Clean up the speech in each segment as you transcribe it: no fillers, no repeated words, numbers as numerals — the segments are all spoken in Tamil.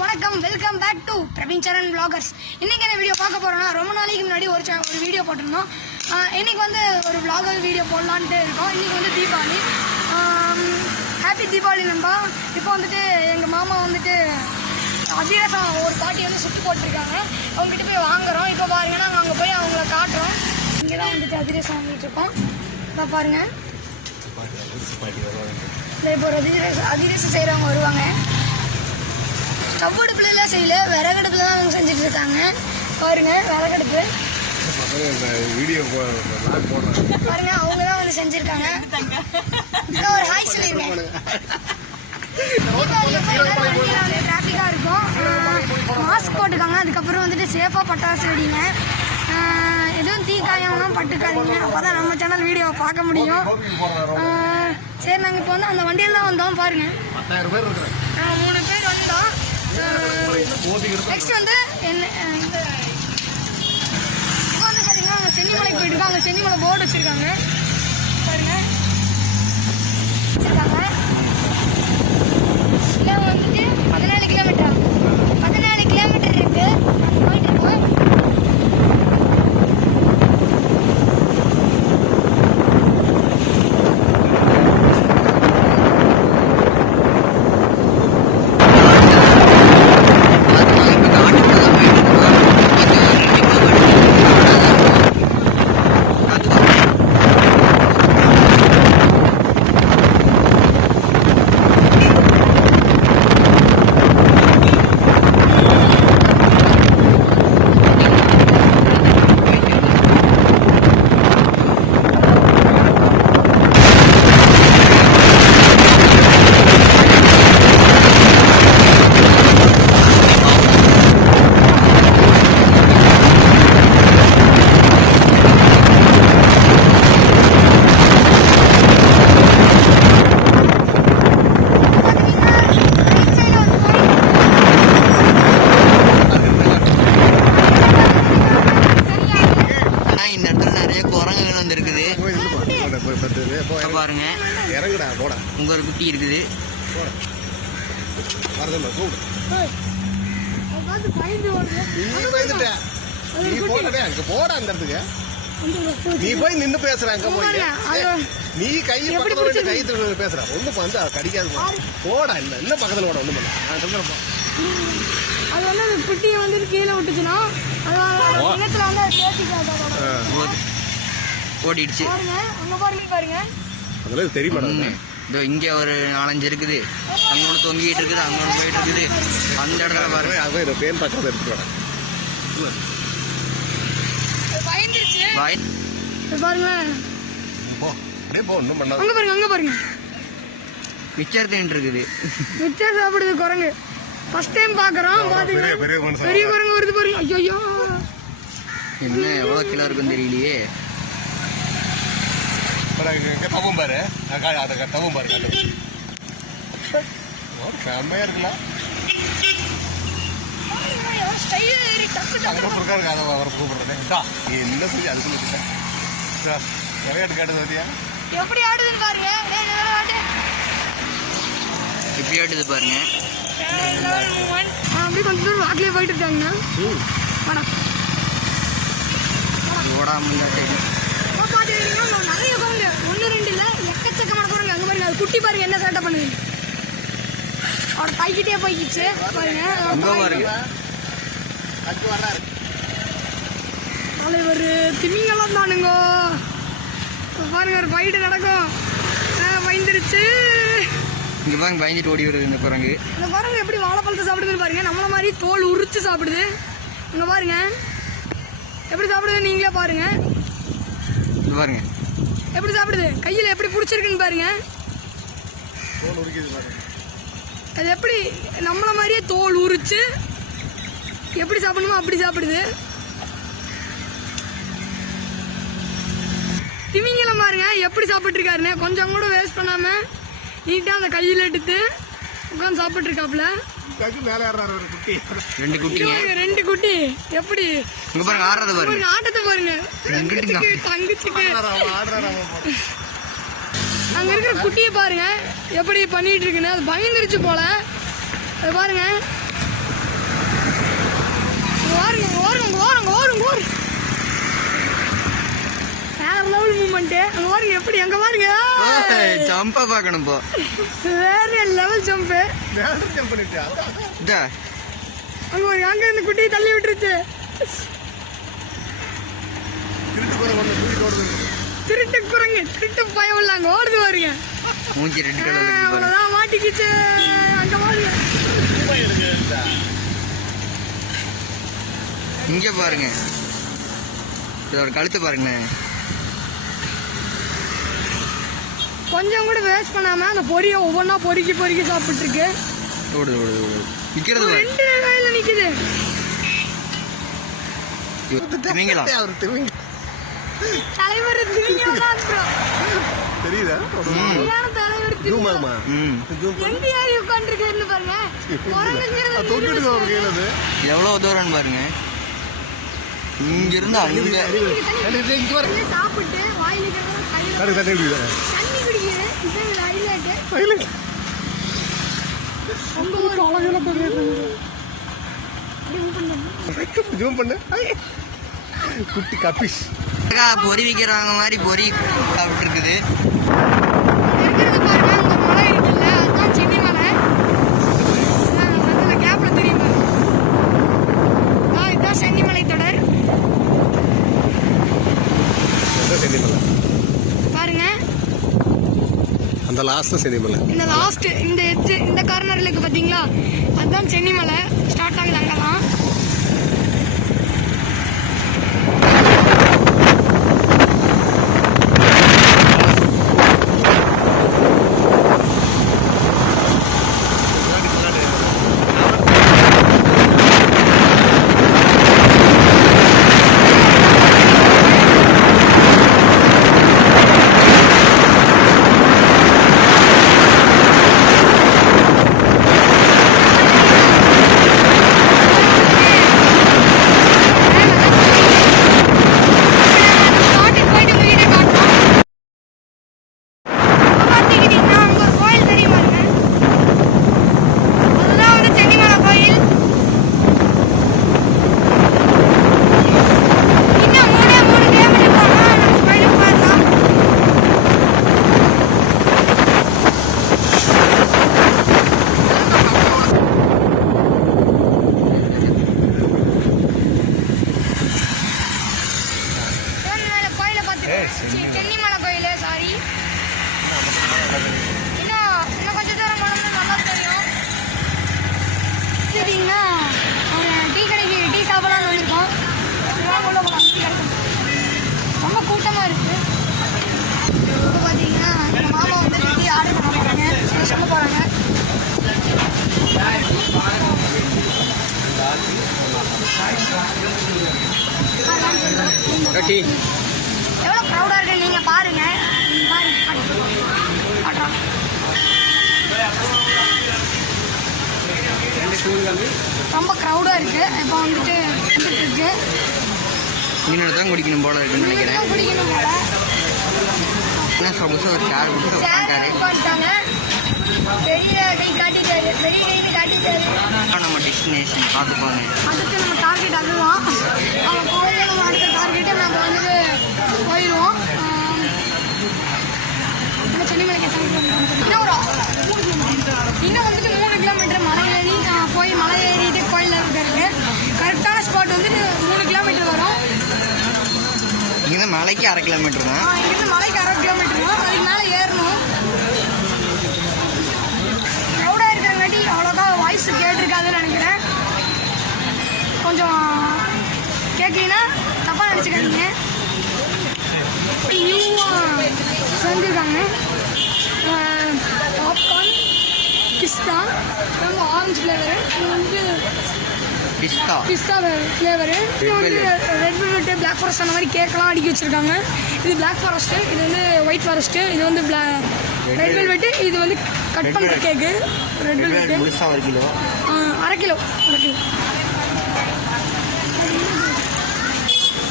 வணக்கம், welcome back to Praveen Saran vloggers. இன்னைக்கு என்ன வீடியோ பார்க்க போறோம்னா, ரொம்ப நாளைக்கு முன்னாடி ஒரு வீடியோ போட்டிருந்தோம். இன்னைக்கு வந்து ஒரு vlogger வீடியோ போடலான்ட்டு இருக்கோம். இன்னைக்கு வந்து தீபாவளி. ஹாப்பி தீபாவளி நண்பா. இப்போ வந்துட்டு எங்கள் மாமா வந்துட்டு அதிரசம் ஒரு பாட்டி வந்து சுட்டு போட்டிருக்காங்க. அவங்ககிட்ட போய் வாங்குறோம். இப்போ பாருங்கன்னா நாங்கள் அங்கே போய் அவங்கள காட்டுறோம். இங்கே தான் வந்துட்டு அதிரசம் வாங்கிட்டு இருக்கோம். இப்போ பாருங்க, இல்லை இப்போ ஒரு அதிரசம் செய்கிறவங்க வருவாங்க. கவ்வடுப்புலாம் செய்யல, விறகடுப்புல தான் அவங்க செஞ்சுட்டு இருக்காங்க. பாருங்க, விறகடுப்பு பாருங்க, அவங்க தான் வந்து செஞ்சிருக்காங்க. ஒரு ஹாய் சொல்லிருங்க. டிராஃபிக்கா இருக்கும், மாஸ்க் போட்டுக்காங்க. அதுக்கப்புறம் வந்துட்டு சேஃபா பட்டாசு வெடிங்க. எதுவும் தீ காயம்லாம் பட்டுக்காதீங்க, அப்போதான் நம்ம சேனல் வீடியோவை பார்க்க முடியும். சரி, நாங்கள் இப்போ வந்து அந்த வண்டியில் தான் வந்தோம். பாருங்க, 3 பேர் வந்தோம். நெக்ஸ்ட் வந்து என்ன இப்போ வந்து பார்த்தீங்கன்னா அவங்க சென்னிமலைக்கு போயிட்டு இருக்கோம். அவங்க சென்னிமலை போர்டு வச்சுருக்காங்க. பாருங்க, வச்சுருக்காங்க. இல்லை வந்துட்டு 14 கிலோமீட்டர் இருக்கு, போயிட்டு இருக்கோம். பாருங்க, உங்க ஒரு குட்டி இருக்குது. நீ போய் நின்று பேசுற, நீ கையை கை பேசுற, ஒண்ணு வந்து கடிக்காது. போடா, என்ன பக்கத்துல போட ஒண்ணு பண்ண. அது வந்து அந்த குட்டியை வந்து கீழே விட்டுச்சுன்னா ஓடிடுச்சு. பாருங்க, அதெல்லாம் தெரியுமா? இங்க ஒரு 4-5 இருக்குது. அங்க ஒன்று தொங்கிட்டு இருக்குது, அங்க ஒன்று போயிட்டு இருக்குது. அந்த இடத்துல பாருங்க, அது பேன் பக்கத்துல எடுத்துட்டு வரேன். அங்க பாருங்க, மிச்சர் தேன் இருக்குது. மிச்சர் சாப்பிடுது குரங்கு. ஃபர்ஸ்ட் டைம் பாக்குறோம். பாத்தீங்கன்னா பெரிய குரங்கு வருது பாருங்க. ஐயோ, என்ன எவ்வளவு கிலோ இருக்குன்னு தெரியலையே. தவும் பாரு, தவும் பாரு, செம்மையா இருக்கலாம். என்ன சொல்லி அதுக்குள்ள விளையாட்டு காட்டுது பாத்தியா? எப்படி ஆடுதுன்னு பாருங்க. எப்படி ஆடுது பாருங்க. அப்படி கொஞ்சம் தூரம் வாக்கிலே போயிட்டு இருக்காங்கண்ணா. ஓடாம நிறைய குரங்கு, 1-2 இல்ல, எக்கச்சக்கமான குரங்கு. அங்க பாருங்க, அது குட்டி பாருங்க என்ன சேட்டை பண்ணுது. அவட பைக்கிட்டே போய்க்கிச்சு பாருங்க. ஒரு திமிங்கலம் தானுங்க பாருங்க. ஒரு ஃபைட்டு நடக்கும். பயந்துருச்சு. இங்க பாருங்க, பயந்துட்டு ஓடி வருது இந்த குரங்கு. இந்த குரங்கு எப்படி வாழைப்பழத்தை சாப்பிடுதுன்னு பாருங்க. நம்மள மாதிரி தோல் உரிச்சு சாப்பிடுது. இங்க பாருங்க எப்படி சாப்பிடுது, நீங்களே பாருங்க. பாருங்க எப்படி சாப்பிடுது, கையில எப்படி பிடிச்சிருக்குன்னு பாருங்க. அது எப்படி நம்மள மாதிரியே தோல் உரிச்சு எப்படி சாப்பிடணுமோ அப்படி சாப்பிடுது. திமிங்கலம் பாருங்க எப்படி சாப்பிட்டு இருக்காருன்னு, கொஞ்சம் கூட வேஸ்ட் பண்ணாம நீட்டா அந்த கையில எடுத்து உட்காந்து சாப்பிட்டு இருக்காப்ல. 2 குட்டி எப்படி ஆடுறது பாருங்க, ஆட்டத்தை பாருங்க. தங்கச்சிக்கு அங்க இருக்கிற குட்டியை பாருங்க எப்படி பண்ணிட்டு இருக்குன்னு. அது பயந்துருச்சு போல. அது பாருங்க, ஓருங்க ஓருங்க ஓருங்க ஓரு வேற லெவல் மூமெண்ட். அங்க பாருங்க எப்படி அங்க பாருங்க ஜம்பா பார்க்கணும் போ. வேற லெவல் ஜம்ப். ஜம்ப் பண்ணிட்டியா? இதா அங்க ஒரு அங்க இந்த குட்டியை தள்ளி விட்டுருச்சு. திருட்டு போற ஒண்ணு தூக்கிட்டு ஓடுது. திருட்டு குரங்கு திருட்டு பயம் இல்ல அங்க ஓடுது பாருங்க. மூஞ்சி ரெட் கலர்ல இருக்கு பாருங்க. அவ்வளவுதான் மாட்டிக்கிச்சு. அங்க பாருங்க இங்க பாருங்க இதோட கழுத்து பாருங்க. கொஞ்சம் கூட வேஸ்ட் பண்ணாம அந்த பொரியை ஒவ்வொன்றா பொறுக்கி பொறுக்கி சாப்பிட்டு இருக்கு. ஓடுது ஓடுது ஓடுது நிக்கிறது பாரு. 2 கையில நிக்குது. திமிங்கலா அவர் திமிங்க தலைவர் திமிங்கலா ப்ரோ. தெரியுதா? சரியான தலைவர் ஜூம் திமிங்கலா. ஆகுமா? ஜூம் எங்க யாரு உட்கார்ந்திருக்காருன்னு பாருங்க. குரங்குங்கிறது தொட்டுட்டு அவர் கையில அது எவ்வளவு தூரம்னு பாருங்க. இங்க இருந்து அங்க இங்க வர சாப்பிட்டு வாயில இருக்கிறத கையில தண்ணி தண்ணி குடிக்குது. தண்ணி குடிக்குது. இது ஹைலைட். சைலண்ட் ரொம்ப ஒரு அழகான பகுதி. ஜூம் பண்ணு. குட்டி கப்பிஷ் பொறி விக்கிறவங்க மாதிரி பொறி சாப்பிட்டு இருக்குது. இருக்கிறது பாருங்க அந்த மலை இருக்குல்ல அதுதான் சென்னி மலை. அந்த கேப்ல தெரியும் பாருங்க. இதுதான் சென்னி மலை தொடர் சென்னிமலை. பாருங்க. அந்த லாஸ்ட் சென்னிமலை. இந்த லாஸ்ட் இந்த எட்ஜ் இந்த கார்னர்ல இருக்கு பாத்தீங்களா அதுதான் சென்னி மலை ஸ்டார்ட் ஆகுது அங்கதான். சென்னிமலை கோயில் சாரி. இன்னும் கொஞ்சம் தூரம் போனோம்னா நல்லா தெரியும். பார்த்தீங்கன்னா ஒரு டீ கடைக்கு டீ சாப்பிடலாம்னு வந்திருக்கோம். உள்ள போகலாம் டீ கிடைக்கும். ரொம்ப கூட்டமாக இருக்குது. இப்போ பார்த்தீங்கன்னா எங்கள் மாமா வந்து டீ ஆர்டர் பண்ண போகிறாங்க. சொல்ல போகிறாங்க. எவ்வளோ க்ரௌடாக இருக்குன்னு நீங்கள் பாருங்கள். ரொம்ப க்ரௌடாக இருக்குது. இப்போ வந்துட்டு இருக்கு மீனோட தான் குடிக்கணும் போல இருக்குன்னு நினைக்கிறேன். குடிக்கணும் போல. என்ன சொல்லுங்க ஒரு சேர் கொடுத்து உட்காந்துட்டாரு. பெரிய கை காட்டிட்டாரு. பெரிய கை காட்டிட்டாரு. நம்ம டெஸ்டினேஷன் பார்த்து போங்க. அதுக்கு நம்ம டார்கெட் அதுதான். அவன் போய் நம்ம அடுத்த டார்கெட்டை நம்ம வந்து போயிடுவோம். சென்னிமலைக்கு இன்னும் வந்துட்டு 3 கிலோமீட்டர் மலை ஏறி போய் மலை ஏறிட்டு கோயில் இருக்கு. கரெக்டான ஸ்பாட் வந்துட்டு 3 கிலோமீட்டர் வரும். இங்கே மலைக்கு 1/2 கிலோமீட்டர் தான். இங்கிருந்து மலைக்கு 1/2 கிலோமீட்டர் தான். அதுக்கு மேலே ஏறணும். க்ரௌடாக இருக்கிறங்காட்டி அவ்வளோக்கா வாய்ஸ் கேட்டிருக்காதுன்னு நினைக்கிறேன். கொஞ்சம் கேட்கலீங்கன்னா தப்பாக நினச்சிக்காதீங்க. நியூவாக செஞ்சுருக்காங்க பாப்கார்ன் பிஸ்தா ரொம்ப ஆரஞ்சு ஃப்ளேவரு. இது வந்து பிஸ்தா ஃப்ளேவரு. இது வந்து ரெட் வெல்வெட்டு பிளாக் ஃபாரஸ்ட் அந்த மாதிரி கேக்கெல்லாம் அடுக்கி வச்சுருக்காங்க. இது பிளாக் ஃபாரஸ்ட்டு, இது வந்து ஒயிட் ஃபாரஸ்ட்டு, இது வந்து ரெட் வெல்வெட்டு, இது வந்து கட் பண்ணுற cake red velvet. 1 kilo 1/2 kilo 1 kilo.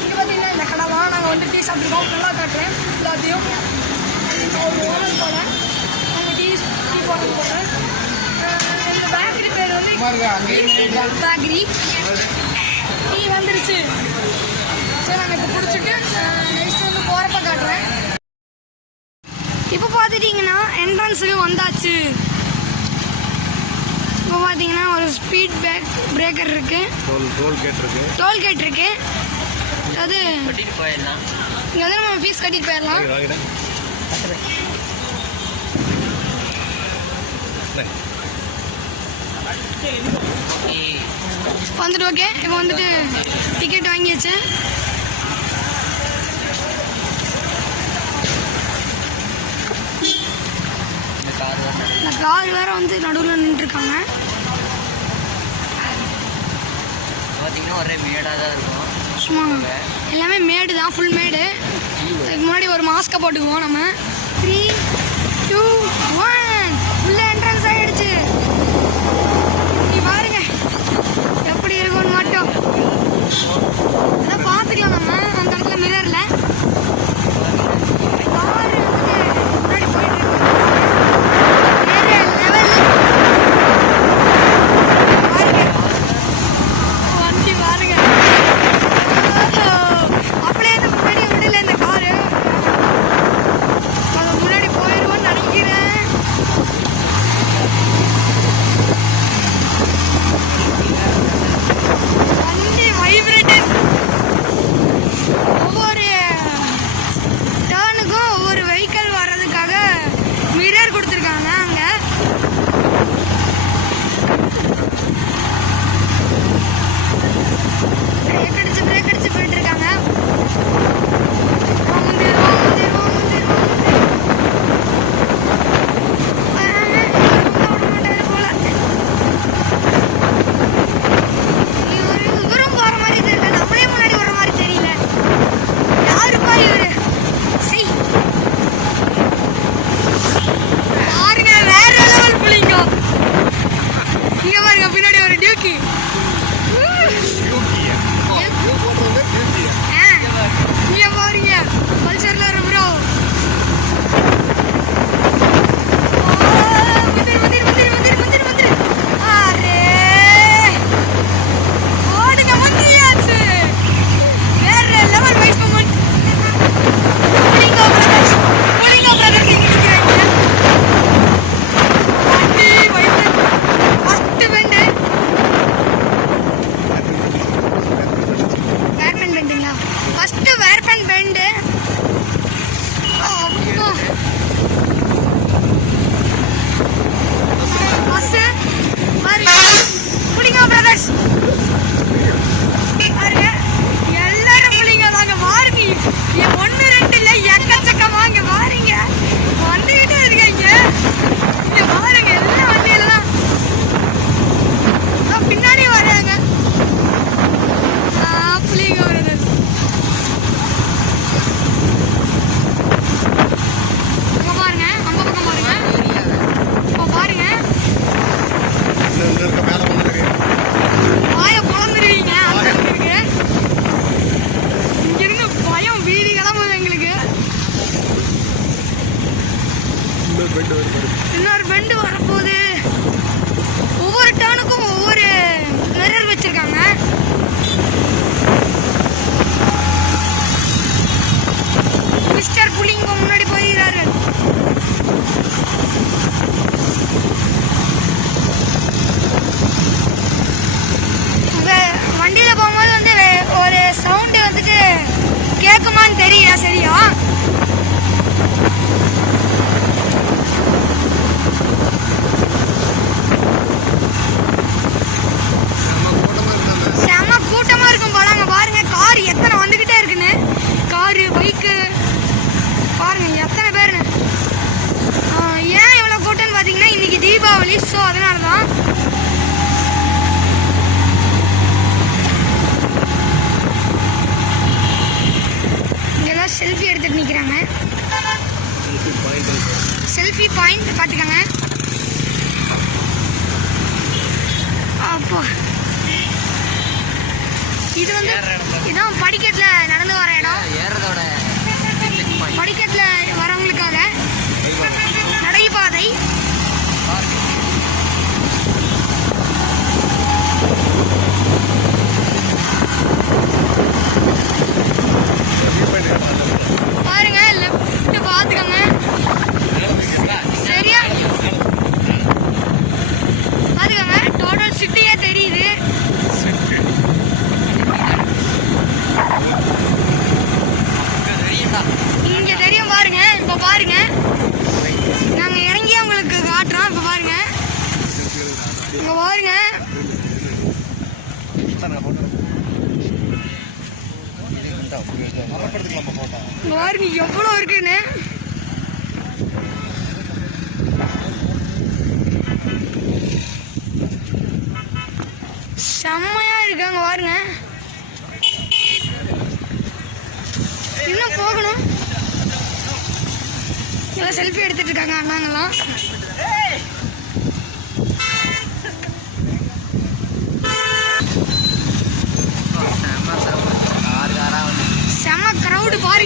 இங்கே பார்த்தீங்கன்னா இந்த கடை தான் நாங்கள் வந்து டீ சாப்பிட்ருக்கோம். நல்லா காட்டுறேன் எல்லாத்தையும். ஒரு ஓனர் போல நாங்கள் டீ போடுறது போகிறேன். இந்த பேக்கரி பேர் வந்து பேக்கரி. டீ வந்துருச்சு. சரி நாங்கள் இப்போ பிடிச்சிட்டு நெக்ஸ்ட் வந்து போகிறப்ப காட்டுறேன். இப்போ பார்த்துட்டிங்கன்னா என்ட்ரன்ஸுக்கு வந்தாச்சு. இப்போ பார்த்தீங்கன்னா ஒரு ஸ்பீட் பிரேக்கர் இருக்குது, டோல்கேட் இருக்குது. அது இங்கே வந்து நம்ம ஃபீஸ் கட்டிட்டு போயிடலாம். வந்துட்டு ஓகே இப்போ வந்துட்டு டிக்கெட் வாங்கியாச்சு. இந்த கார் வேற வந்து நடுவில் நின்றுருக்காங்க. பார்த்தீங்கன்னா ஒரே மேடாக தான் இருக்கும். சும்மா எல்லாமே மேடு தான், ஃபுல் மேடு. அதுக்கு முன்னாடி ஒரு மாஸ்கை போட்டுக்குவோம் நம்ம. 3, 2, 1 உள்ள என்ட்ரன்ஸ் ஆகிடுச்சு. நீ பாருங்க எப்படி இருக்கும்னு மட்டும் அதான் பார்த்துக்கலாம் நம்ம அந்த இடத்துல மிரரில். காரு முன்னாடி போயிட்டு இருக்கு. வேற லெவல் பாருங்க, வண்டி பாருங்க. அப்படியே முன்னாடி விடல இந்த காரு. அது முன்னாடி போயிடுவோன்னு நினைக்கிறேன். வண்டி வைப்ரேட்டர். ஒவ்வொரு டேர்னுக்கும் ஒவ்வொரு வெஹிக்கிள் வர்றதுக்காக மிரர் கொடுத்துருக்காங்க அங்கே. பிரேக் அடிச்சு போயிட்டு இருக்காங்க. இவரும் போற மாதிரி தெரியல, நம்மளே முன்னாடி வர மாதிரி தெரியல. யாருப்பா இவரு? சை பாருங்க, வேற லெவல் புள்ளிங்க. இங்க பாருங்க பின்னாடி ஒரு டியூக்கி. இங்க பாருங்க பல்சர்ல ஒரு ப்ரோ. பின்னாடி வராங்க புலிங்க வருது. பாருங்க அந்த பக்கம் பாருங்க. இப்போ பாருங்க வாய பொழந்துருவீங்க. அந்த இருக்கு இங்கிருந்து பயம் வீதி கிளம்புது எங்களுக்கு. இன்னொரு பெண்டு வரப்போகுது. ஒவ்வொரு டேர்னுக்கும் ஒவ்வொரு மிரர் வச்சிருக்காங்க. மிஸ்டர் புலிங்க முன்னாடி போயிடுறாரு. வண்டியில போகும்போது வந்து ஒரு சவுண்டு வந்துட்டு கேட்குமான்னு தெரியல சரியா. செம கூட்டமா இருக்கும் போல. அங்க பாருங்க கார் எத்தனை வந்துகிட்டே இருக்குன்னு. காரு பைக்கு பாருங்க எத்தனை பேருன்னு. ஏன் இவ்வளவு கூட்டம்னு பாத்தீங்கன்னா இன்னைக்கு தீபாவளி, ஸோ அதனாலதான். இங்கெல்லாம் செல்ஃபி எடுத்துட்டு நிக்கிறாங்க. செல்ஃபி பாயிண்ட் பாத்துக்கங்க. அப்போ இது வந்து இதான் படிக்கட்டுல நடந்து வர இடம். படிக்கட்டுல வரவங்களுக்காக நடைபாதை. இங்க பாருங்க எவ்வளவு இருக்குன்னு. செம்மையா இருக்கு அங்க பாருங்க. இன்னும் போகணும். எல்லாம் செல்ஃபி எடுத்துட்டு இருக்காங்க அண்ணாங்கெல்லாம். செம கிரௌடு பாருங்க.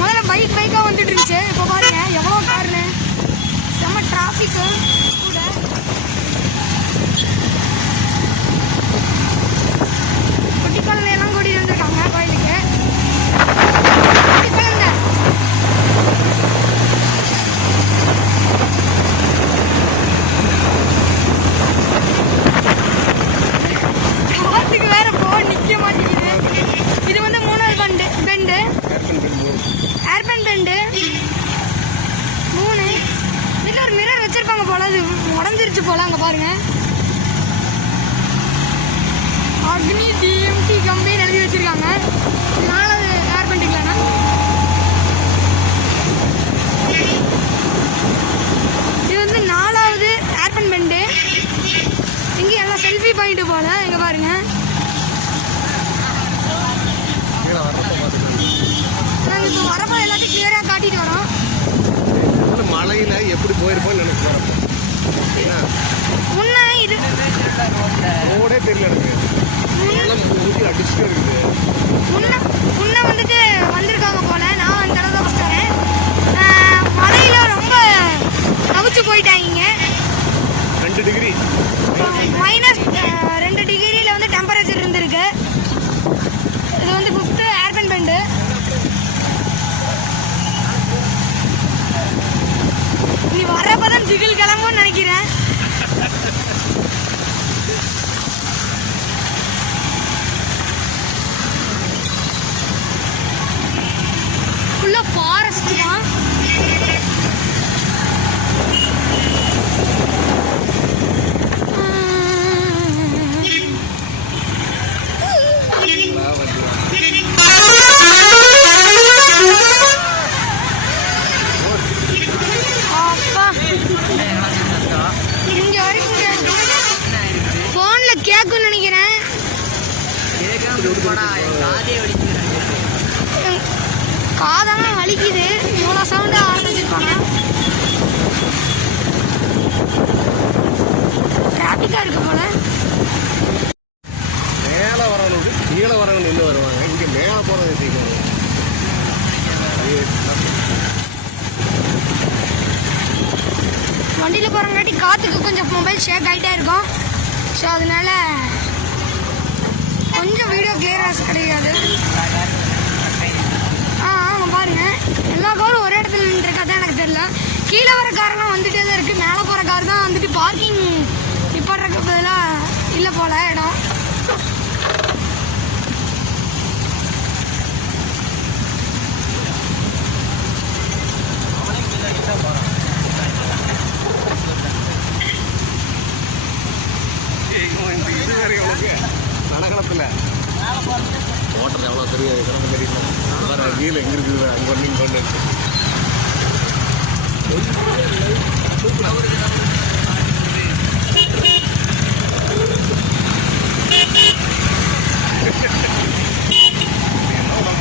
முதல்ல பைக்கா வந்துட்டு இருந்துச்சு, இப்போ பாருங்க எவ்வளோ காருன்னு. செம டிராஃபிக்கு கூட. குட்டி குழந்தையெல்லாம் கூட்டிட்டு வந்துருக்காங்க கோயிலுக்கு. குட்டி குழந்தை காத்துக்கு வேற போக நிக்க மாட்டேங்குது. இது வந்து 3ஆவது பெண்டு, ஏர்பன் பெண்டு 3. இதுல ஒரு மிரர் வச்சிருப்பாங்க போல, அது உடஞ்சிருச்சு போல. அங்க பாருங்க அக்னி டிஎம்டி கம்பெனி எழுதி வச்சிருக்காங்க. 4ஆவது ஏர்பெண்டுங்களா? இது வந்து 4ஆவது ஏர்பன் பெண்டு. இங்க எல்லாம் செல்ஃபி பாயிண்ட் போல. இங்க பாருங்க நாங்க இப்போ வரப்போ எல்லாத்தையும் கிளியரா காட்டிட்டு வரோம். மழையில எப்படி போயிருப்போம்னு நினைச்சு வரப்போ முன்ன இது ரோடே தெரியல எனக்கு. அடிச்சுட்டு இருக்குது. முன்ன வந்துட்டு வந்திருக்காங்க போல. நான் அந்த தடவை ஃபர்ஸ்ட் வரேன். மழையில ரொம்ப தவிச்சு போயிட்டாங்க. 2 டிகிரி -2 டிகிரியில வந்து டெம்பரேச்சர் இருந்திருக்கு. இது வந்து 5th ஏர்பன் பெண்டு. நீ வரப்பதான் ஜிகில் கிளம்புன்னு நினைக்கிறேன். ஃபுல்லா ஃபாரஸ்ட் தான். இங்க வரைக்கும் போன்ல கேக்குன்னு நினைக்கிறேன். காதெல்லாம் வலிக்குது. இவ்வளோ சவுண்டு ஆரம்பிச்சிருப்பாங்க. டிராபிக்கா இருக்கு போல. மேல வரவங்க கீழே வரவங்க நின்று வருவாங்க. இங்க மேல போறது சீக்கிரம். வண்டியில் போகிறங்காட்டி காற்றுக்கு கொஞ்சம் மொபைல் ஷேக் ஆகிட்டே இருக்கும். ஸோ அதனால கொஞ்சம் வீடியோ கிளியராக கிடைக்காது. பாருங்க எல்லா காரும் ஒரே இடத்துல நின்றுருக்கா தான் எனக்கு தெரியல. கீழே வர காரெல்லாம் வந்துட்டே தான் இருக்குது. மேலே போகிற கார் தான் வந்துட்டு பார்க்கிங் நிப்பாடுறதுக்கு பதிலாக இல்லை போல இடம். நடக்கலத்துல ஓட்டுறது எவ்வளோ தெரியாது. கிடந்து தெரியுமா வீல் எங்கே இருக்குது அங்கே ஒன்று இங்கே ஒன்று இருக்கு.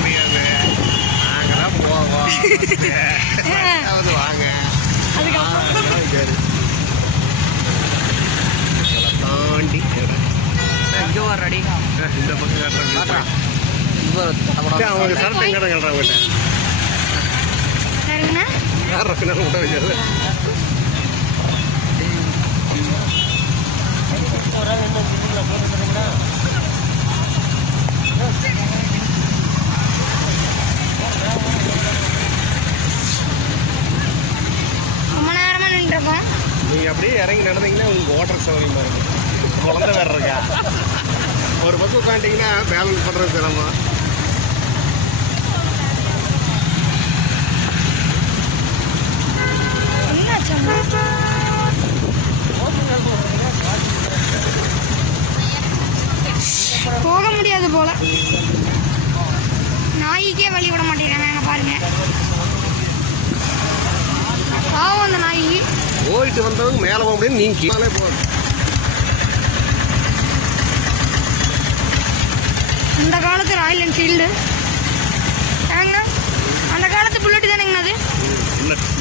முடியாது. நாங்கள் தான் போவோம். வாங்க தாண்டி இங்கே வர்றடி இந்த பக்கம் அவங்க சரட்டு எங்கே கட்டுறாங்க யார் ரசினாலும் விட்ட வைக்கிறது. ரொம்ப நேரமாக நின்றுருக்கோம். நீங்கள் அப்படியே இறங்கி நடந்தீங்கன்னா உங்களுக்கு ஓட்டுற சௌகரியமாக இருக்கும். குழந்தை வேற இருக்கா. ஒரு பக்கம் உட்காந்துட்டிங்கன்னா பேலன்ஸ் பண்ணுறது சிரமம். போக முடியாது போல. நாய்க்கே வழி விட மாட்டேங்கிறாங்க பாருங்க. பாவம் அந்த நாய். போயிட்டு வந்தவங்க மேலே போக முடியும், நீங்க கீழே போகணும். அந்த காலத்து ராயல் என்ஃபீல்டு ஏங்கண்ணா, அந்த காலத்து புல்லட் தானேங்கண்ணா அது?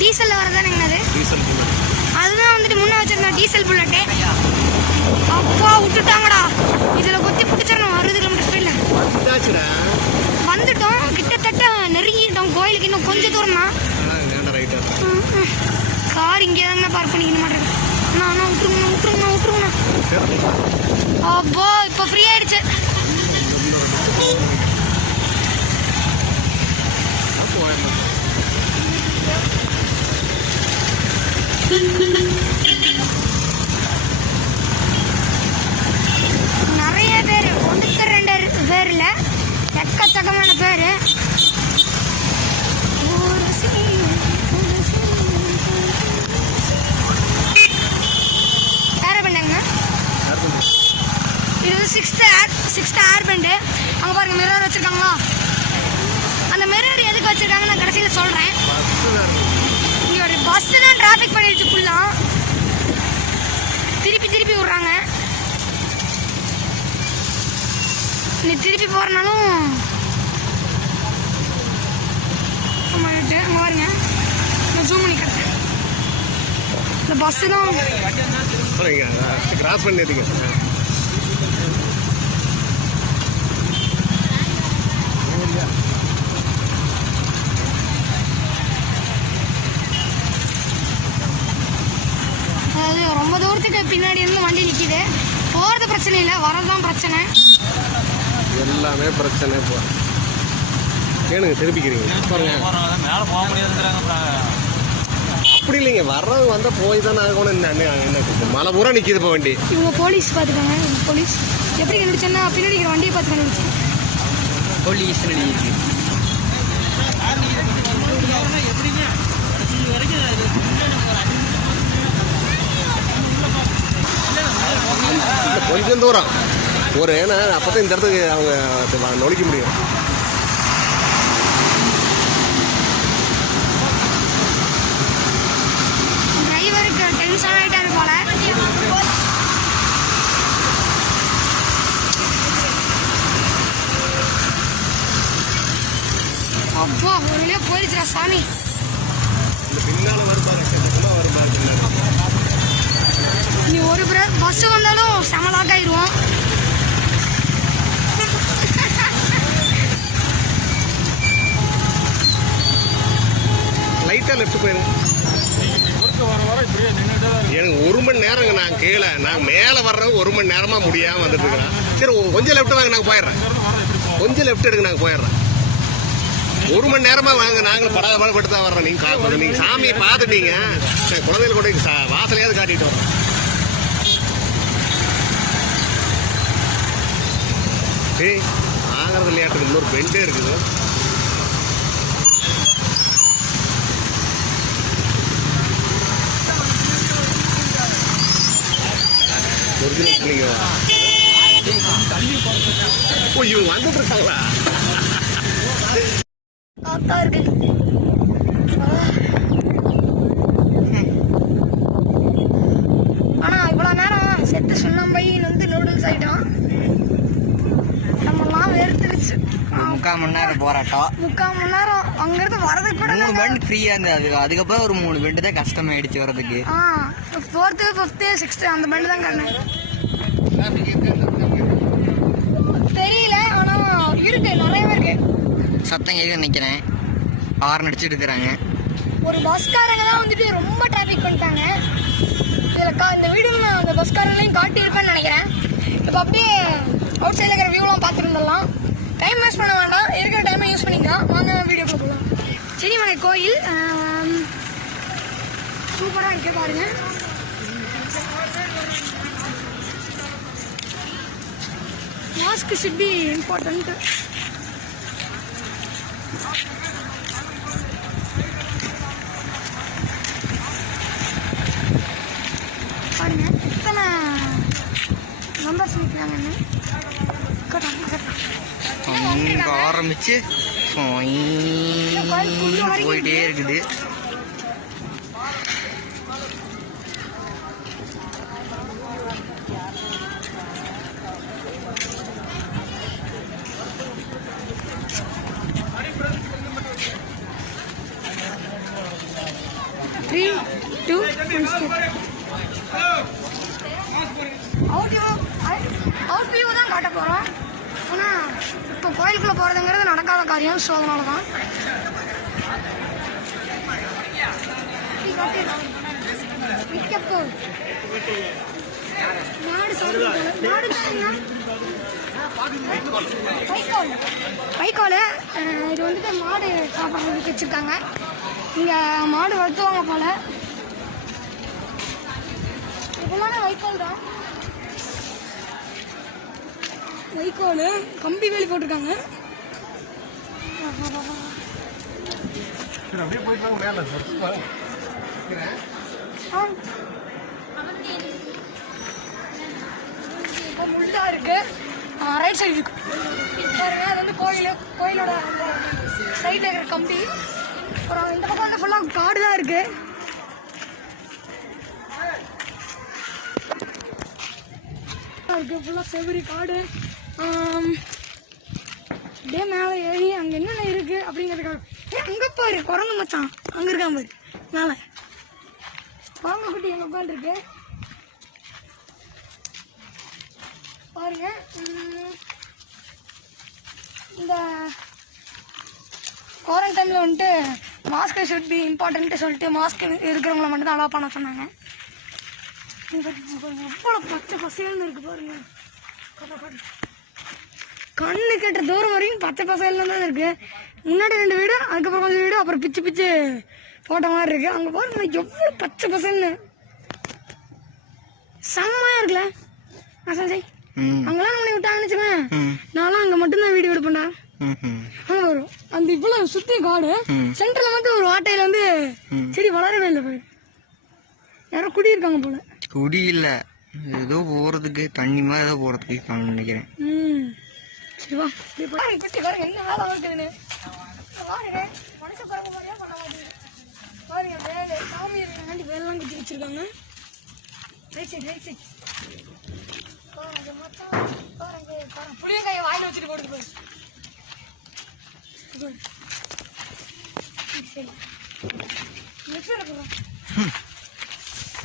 டீசலில் வரதானேங்கண்ணா அது? அதுதான் வந்துட்டு முன்னே வச்சிருந்தேன் டீசல் புல்லட்டு. அப்பா விட்டுட்டாங்கடா, இதில் கொத்தி பிடிச்சிடணும் 60 கிலோமீட்டர் ஸ்பீடில். வந்துட்டோம், கிட்டத்தட்ட நெருங்கிட்டோம் கோயிலுக்கு. இன்னும் கொஞ்சம் தூரம் தான். கார் இங்கே தாங்க பார்க் பண்ணிக்கணும் மாட்டேன். அண்ணா விட்டுருங்கண்ணா. அப்போ இப்போ ஃப்ரீ ஆயிடுச்சு. நிறைய பேர், 1-2 பேர் இல்லை, எக்கச்சக்கமான பேர். இது வந்து 6th ஏர் பெண்டு. அங்கே பாருங்க மிரர் வச்சிருக்காங்களா? அந்த மிரர் எதுக்கு வச்சிருக்காங்க நான் கடைசியில் சொல்கிறேன். இங்கே ஒரு பஸ்ஸுனா டிராஃபிக் பண்ணிடுச்சு ஃபுல்லாக. திருப்பி விட்றாங்க. நீ திருப்பி போகிறனாலும் அங்கே பாருங்க, நான் ஜூம் பண்ணி கட்டுறேன். இந்த பஸ்ஸு தான் கிராஸ் பண்ணிடுங்க. அதாவது ரொம்ப தூரத்துக்கு பின்னாடி இருந்து வண்டி நிற்கிது. போகிறது பிரச்சனை இல்லை, வரதான் பிரச்சனை. எல்லாமே பிரச்சனை. போ ஏனுங்க திருப்பிக்கிறீங்க பாருங்க. அப்படி இல்லைங்க, வர்றவங்க வந்தால் போய் தானே ஆகணும். என்ன மலை பூரா நிற்கிது இப்போ வண்டி. இவங்க போலீஸ் பார்த்துக்காங்க. போலீஸ் எப்படி கண்டுபிடிச்சேன்னா பின்னாடி இருக்கிற வண்டியை பார்த்து கண்டுபிடிச்சேன். போலீஸ் கொஞ்சம் தூரம் ஒரு ஏன்னா அப்போ இந்த இடத்துக்கு அவங்க நுழைக்க முடியும். டிரைவருக்கு டென்ஷன் ஆகிட்டாரு போல. அப்பா ஒரு வழியாக போயிடுச்சுடா சாமி. பின்னால வருபாரு. நீ ஒரு பஸ் வந்தாலும் செமலாக் ஆயிடுவோம். லைட்டாக லெஃப்ட் போயிருங்க. எனக்கு 1 மணி நேரங்க நான் கீழே, நான் மேலே வர்றவங்க 1 மணி நேரமாக முடியாமல் வந்துட்டு இருக்கிறேன். சரி கொஞ்சம் லெஃப்ட் வாங்க, நாங்கள் போயிடுறேன். கொஞ்சம் லெஃப்ட் எடுங்க, நாங்கள் போயிடுறேன். 1 மணி நேரமாக வாங்க, நாங்களும் படாதபாடுபட்டு தான் வர்றோம். நீங்கள் சாமியை பார்த்துட்டீங்க, குழந்தைகள் கூட வாசலையாவது காட்டிட்டு வரோம். ஏய் ஆகிறது இல்லையாட்டுக்கு இன்னொரு பெண்டே இருக்குது. இவங்க வந்துட்டு இருக்காங்களா? ஆனா இவ்வளவு நேரம் செத்து சுண்ணாம்பை வந்து நூடுல்ஸ் ஆயிட்டோம். நம்மலாம் வெறுத்துருச்சு. 3/4 மணி நேரம் போராட்டம். 3/4 மணி நேரம் அங்கிருந்து வரதுக்கு கூட 3 பெண்ட் ஃப்ரீயா இருந்தது. அதுக்கப்புறம் ஒரு 3 பெண்ட் தான் கஷ்டமாயிடுச்சு வரதுக்கு. 4th 5th 6th அந்த பெண்ட் தான் கண்ணு தெரியல. ஆனா இருக்கு, நிறையவே இருக்கு. சத்தம் கேட்க நினைக்கிறேன், ஹார்ன் அடிச்சுட்டு இருக்கிறாங்க. ஒரு பஸ்காரங்க தான் வந்துட்டு ரொம்ப டிராஃபிக் பண்ணிட்டாங்க. இதில் இந்த வீடியோ நான் அந்த பஸ்காரங்களையும் காட்டியிருப்பேன்னு நினைக்கிறேன். இப்போ அப்படியே அவுட் சைடில் இருக்கிற வியூலாம் பார்த்துருந்துடலாம். டைம் வேஸ்ட் பண்ண வேண்டாம், இருக்கிற டைமை யூஸ் பண்ணிக்கலாம். வாங்க வீடியோக்குள்ள போகலாம். செடிமலை கோயில் சூப்பராக இருக்கு பாருங்க. Mask should be important. பாருங்க எத்தனை மெம்பர்ஸ் நிற்கிறாங்கன்னு. அங்கே ஆரம்பிச்சு போயிட்டே இருக்குது. அவுட் வியூ தான் காட்ட போகிறோம். ஆனால் இப்போ கோயிலுக்குள்ளே போகிறதுங்கிறது நடக்காத காரியம். ஸோ அதனால தான் வைக்கோல் இது வந்துட்டு மாடு சாப்பிட்றதுக்கு வச்சுருக்காங்க. இங்கே மாடு வளர்த்துவாங்க போல். இதெல்லாம் வைக்கோல் தான். வைக்கோல் கம்பி வேலி போட்டிருக்காங்க. அப்படியே போயிட்டு மேல முள்ளா இருக்கு. ரைட் சைடு இருக்கு பாருங்க. அது வந்து கோயிலோட சைடில் இருக்கிற கம்பி. அப்புறம் இந்த பக்கம் வந்து ஃபுல்லாக காடு தான் இருக்கு. ஃபுல்லாக செவரி காடு. அப்படியே மேலே ஏறி அங்கே என்னென்ன இருக்கு அப்படிங்கிறதுக்காக அங்கே பாரு குரங்கு மச்சான். அங்கே இருக்கான் பாரு மேலே குரங்கு குட்டி எங்கே உட்காந்துருக்கு பாருங்க. இந்த குவாரண்டைனில் வந்துட்டு மாஸ்க் ஷுட் பி இம்பார்ட்டன்ட்டு சொல்லிட்டு மாஸ்க் இருக்கிறவங்கள மட்டும் தான் அலோவ் பண்ண சொன்னாங்க. எவ்வளோ பச்சை பசேல்னு இருக்கு பாருங்க. கண்ணு கட்டுற தூரம் வரைக்கும் பச்சை பசேல்னு தான் இருக்கு. முன்னாடி 2 வீடு, அதுக்கப்புறம் கொஞ்சம் வீடு, அப்புறம் பிச்சு பிச்சு போட்ட மாதிரி இருக்கு. அங்கே பாருங்க எவ்வளோ பச்சை பசேல்னு செம்மையா இருக்குல்ல. சஞ்சய் அங்கெல்லாம் நம்மளை விட்டாங்கன்னு வச்சுக்கேன். நான்லாம் அங்கே மட்டும்தான் வீடியோ எடுப்பேன்டா. அங்கே வரும் அந்த இவ்வளோ சுற்றி காடு. சென்டரில் வந்து ஒரு வாட்டையில் வந்து செடி வளரவே இல்லை போய். யாரோ குடி இருக்காங்க போல. குடி இல்ல, ஏதோ போறதுக்கு தண்ணி மாதிரி ஏதோ போறதுக்கு நினைக்கிறேன். சரிவா குட்டி பாருங்க என்ன வேலை இருக்குதுன்னு பாருங்க. மனுஷ பிறகு மாதிரியா பண்ண மாட்டேங்குது பாருங்க. வேலை சாமி இருக்காண்டி வேலைலாம் குத்தி வச்சிருக்காங்க. ரைட் சைட் ரைட் சைட் புளியங்காயை வாயில வச்சுட்டு போடுது பாரு.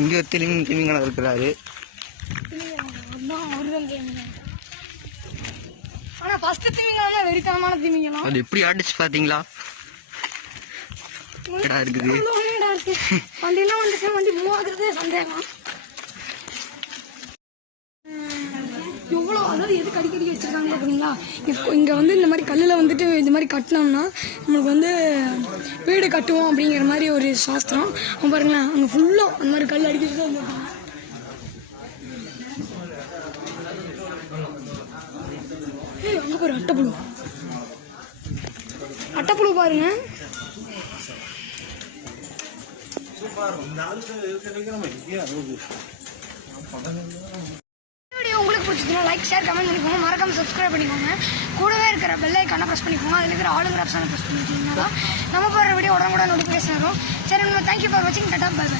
இங்க திமிங்கலம் இருக்கிறாரு. ஆனா ஃபர்ஸ்ட் திமிங்கலம் தான் வெறித்தனமான திமிங்கலம். அது எப்படி ஆடிச்சு பாத்தீங்களா? இருக்குது வண்டிலாம் வந்துச்சு. வண்டி மூவ் ஆகுறதே சந்தேகம். எவ்வளோ அதாவது எதுக்கு அடிக்கடி வச்சுருக்காங்க பார்த்தீங்களா? இப்போ இங்கே வந்து இந்த மாதிரி கல்லில் வந்துட்டு இந்த மாதிரி கட்டினோம்னா நம்மளுக்கு வந்து வீடு கட்டுவோம் அப்படிங்கிற மாதிரி ஒரு சாஸ்திரம். அவங்க பாருங்களேன் அங்கே ஃபுல்லாக அந்த மாதிரி கல் அடிக்கிட்டு தான் வந்துருக்காங்க. அங்கே பாரு அட்டைப்புழு. அட்டைப்புழு பாருங்க. உங்களுக்கு பிடிச்சதுன்னா லைக் ஷேர் கமெண்ட் பண்ணிக்கோங்க. மறக்காம சப்ஸ்கிரைப் பண்ணிக்கோங்க. கூடவே இருக்கிற பெல் ஐக்கானை ப்ரெஸ் பண்ணிக்கோங்க. அதில் இருக்கிற ஆளுங்கிற ஆப்ஷனை ப்ரெஸ் பண்ணிக்கிட்டீங்கன்னா நம்ம போகிற வீடியோ உடனே நோட்டிஃபிகேஷன் வரும். சரி, தேங்க்யூ ஃபார் வாட்சிங். Tata bye by.